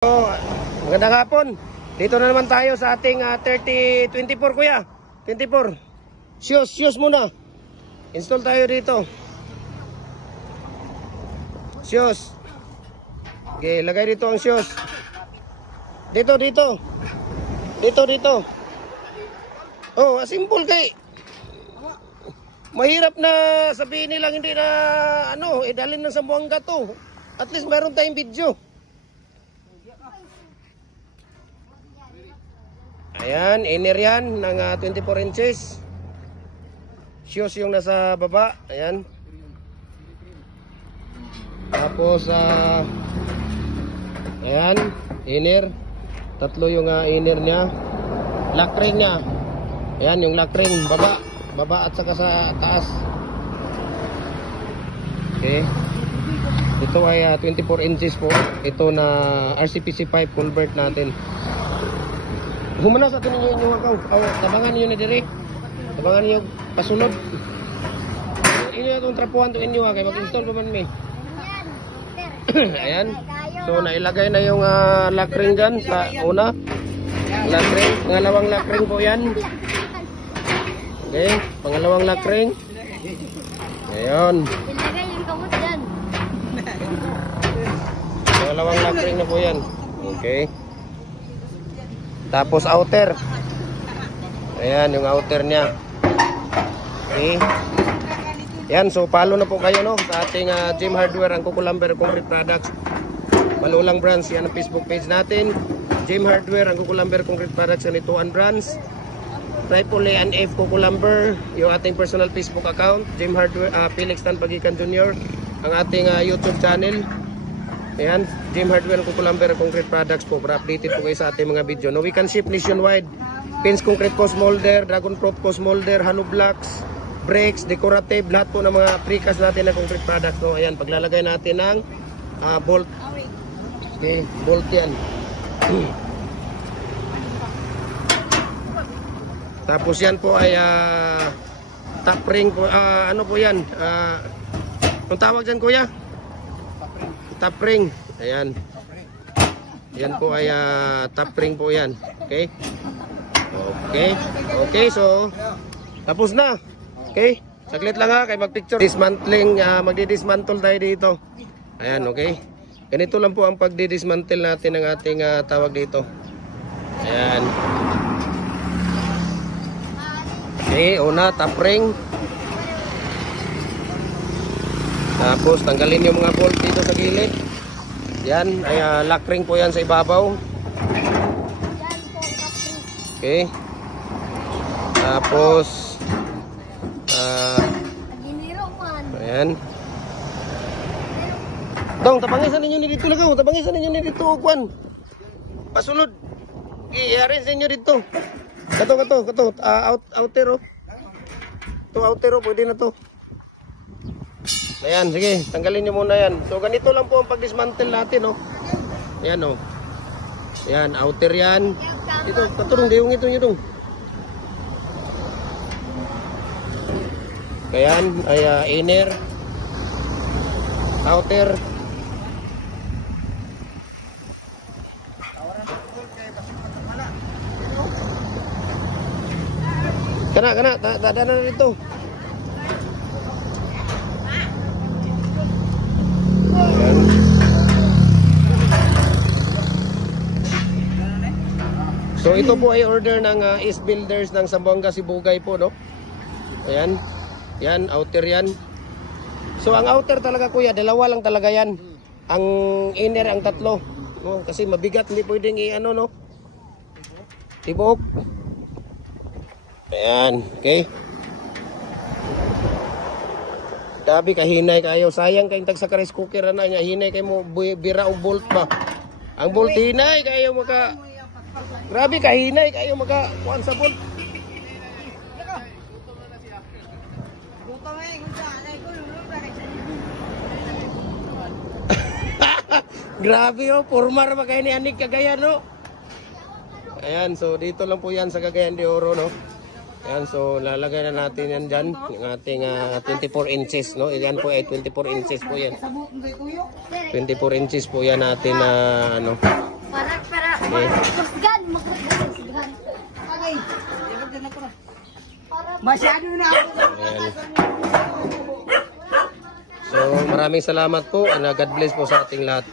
Oh, magandang hapon. Dito na naman tayo sa ating 24 kuya. 24. Shoes muna. Install tayo dito. Shoes. Okay, lagay dito ang shoes. Dito. Oh, simple kay. Mahirap na sabihin nilang hindi na idalhin ng Zamboanga to. At least meron tayong video. Ayan, inner yan ng 24 inches. Shoes yung nasa baba. Ayan. Tapos, ayan, inner. Tatlo yung inner niya. Lock ring niya. Ayan, yung lock ring. Baba at saka sa taas. Okay. Ito ay 24 inches po. Ito na RCPC 5 culvert natin. Humana sa atin ninyo inyong akaw. Tabangan ninyo na dire. Tabangan ninyo pasunod. Inyo itong trapuhan to inyo kay mag-install pa man may. Ayan. So nailagay na yung lock ring dyan sa una. Lock ring. Pangalawang lock ring po yan. Okay. Pangalawang lock ring. Ayan. Ilagay yung kamot dyan. Pangalawang lock ring na po yan. Okay. Tapos outer. Ayan yung outer niya. Okay. Yan, so follow na po kayo sa ating Gym Hardware ang Kukulamber Concrete Products. Malulang Brands, yan ang Facebook page natin. Gym Hardware ang Kukulamber Concrete Products and ituan brands. Triple A and F Kukulamber, yung ating personal Facebook account. Gym Hardware, Felix Tan Pagikan Jr. Ang ating YouTube channel. Ayan, Gym Hardware Kukulamber Concrete Products po. Para updated po kayo sa ating mga video. We can ship nationwide. Pins Concrete Post Molder, Dragon Proof Post Molder, Hano Blocks, brakes, decorative, lahat po ng mga precast natin na concrete products. Ayan, paglalagay natin ng bolt. Okay, bolt yan. Tapos yan po ay top ring po. Ano po yan? Anong tawag dyan kuya? Top ring. Ayan. Yan po ay top ring po yan. Okay. Okay, so tapos na. Okay. Saglit lang kay mag-picture. Dismantling, magdi-dismantle tayo dito. Ayan, okay. Ganito lang po ang pagdi-dismantle natin ng ating tawag dito. Ayan. Okay, una, top ring. Tapos tanggalin yung mga bolt dito sa gilid. Yan, ay lock ring po yan sa ibabaw. Okay. Tapos ayan. Dong, tabangisan ninyo ni dito lagaw. Tabangisan ninyo ni dito, kwan. Pasulod. I-arrange ninyo dito. Kato. Outer, oh. Ito, outer, oh. Pwede na to. Ayan, sige. Tanggalin nyo muna yan. So, ganito lang po ang pag-dismantle natin, oh. Ayan, oh. Ayan, outer yan. Dito, katurong. Diyong ito nyo dong. Ayan, ay inner. Outer. Kana, dada na dito. Ayan. So ito po ay order ng East Builders ng Zamboanga, Sibugay po, no? Ayan. Yan, outer yan. So ang outer talaga kuya, dalawa lang talaga yan. Ang inner ang tatlo. No? Kasi mabigat, hindi pwedeng no? Tibok. Ayan, okay. Dabi kahinay kayo. Sayang kayong tag sa rice cooker na niya. Hinay kayo mo bira o bolt ba. Ang bolt hinay kayo maka. Grabe kahinay kayo maka kuan sa bolt. Grabe formar ba kayo ni Anik Cagayan, no? Ayan, so dito lang po yan sa Cagayan de Oro, no? Ayan, so lalagay na natin yan dyan, yung ating 24 inches, no? Yan po ay 24 inches po yan. 24 inches po yan natin na, Okay. Kusgan, makusgan. Okay. Masyado na ako. Ayan. So maraming salamat po and God bless po sa ating lahat.